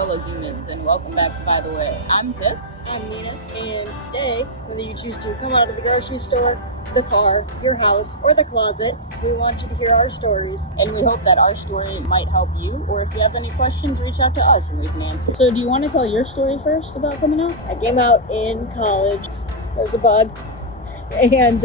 fellow humans, and welcome back to By the Way. I'm Tiff. I'm Nina, and today, whether you choose to come out of the grocery store, the car, your house, or the closet, we want you to hear our stories. And we hope that our story might help you, or if you have any questions, reach out to us and we can answer. So do you want to tell your story first about coming out? I came out in college. There's a bug. And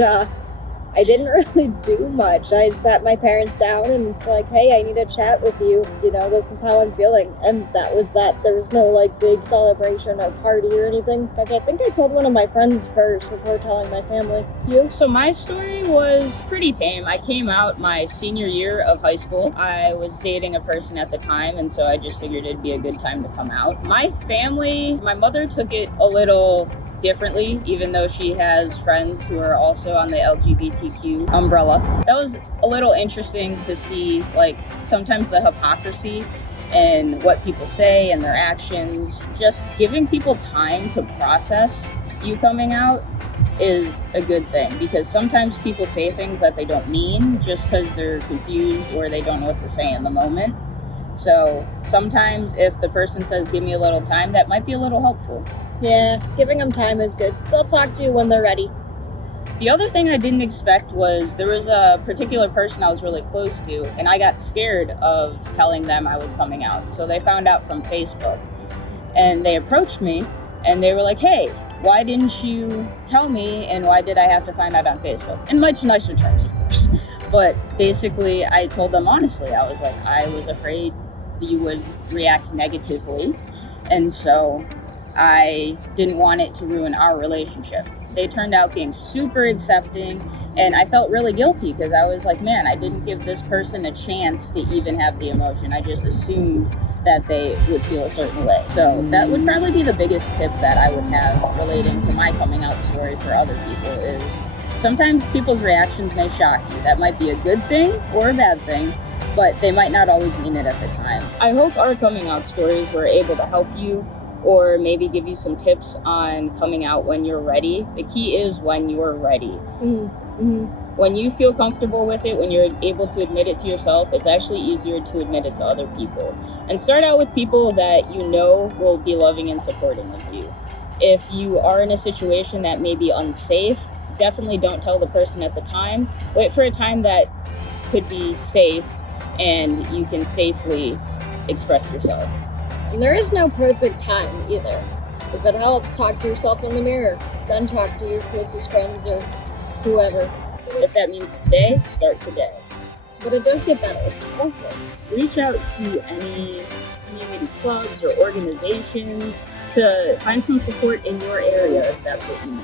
I didn't really do much. I sat my parents down and was like, hey, I need to chat with you. You know, this is how I'm feeling. And that was that. There was no big celebration or party or anything. Like, I think I told one of my friends first before telling my family. You? So my story was pretty tame. I came out my senior year of high school. I was dating a person at the time, and so I just figured it'd be a good time to come out. My family, my mother took it a little differently, even though she has friends who are also on the LGBTQ umbrella. That was a little interesting to see, sometimes the hypocrisy and what people say and their actions. Just giving people time to process you coming out is a good thing, because sometimes people say things that they don't mean just because they're confused or they don't know what to say in the moment. So sometimes if the person says, give me a little time, that might be a little helpful. Yeah, giving them time is good. They'll talk to you when they're ready. The other thing I didn't expect was there was a particular person I was really close to, and I got scared of telling them I was coming out. So they found out from Facebook, and they approached me, and they were like, hey, why didn't you tell me, and why did I have to find out on Facebook? In much nicer terms, of course. But basically, I told them honestly, I was like, I was afraid you would react negatively, and so I didn't want it to ruin our relationship. They turned out being super accepting, and I felt really guilty because I was like, man, I didn't give this person a chance to even have the emotion. I just assumed that they would feel a certain way. So that would probably be the biggest tip that I would have relating to my coming out story for other people is sometimes people's reactions may shock you. That might be a good thing or a bad thing, but they might not always mean it at the time. I hope our coming out stories were able to help you, or maybe give you some tips on coming out when you're ready. The key is when you're ready. Mm-hmm. When you feel comfortable with it, when you're able to admit it to yourself, it's actually easier to admit it to other people. And start out with people that you know will be loving and supporting of you. If you are in a situation that may be unsafe, definitely don't tell the person at the time. Wait for a time that could be safe and you can safely express yourself. And there is no perfect time either. If it helps, talk to yourself in the mirror. Then talk to your closest friends or whoever. If that means today, start today. But it does get better. Also, reach out to any community clubs or organizations to find some support in your area if that's what you need.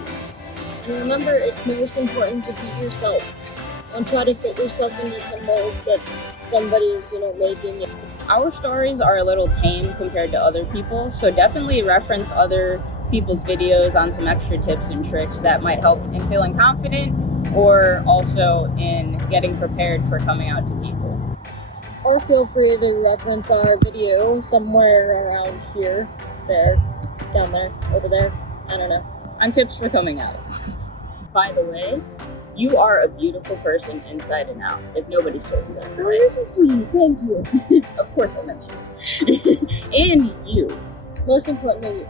And remember, it's most important to be yourself. Don't try to fit yourself into some mold that somebody is, making. Our stories are a little tame compared to other people, so definitely reference other people's videos on some extra tips and tricks that might help in feeling confident or also in getting prepared for coming out to people. Or feel free to reference our video somewhere around here, there, down there, over there, I don't know. On tips for coming out. By the way, you are a beautiful person inside and out, if nobody's told you that. Oh, you're so sweet. Thank you. Of course I meant you. And you. Most importantly, you.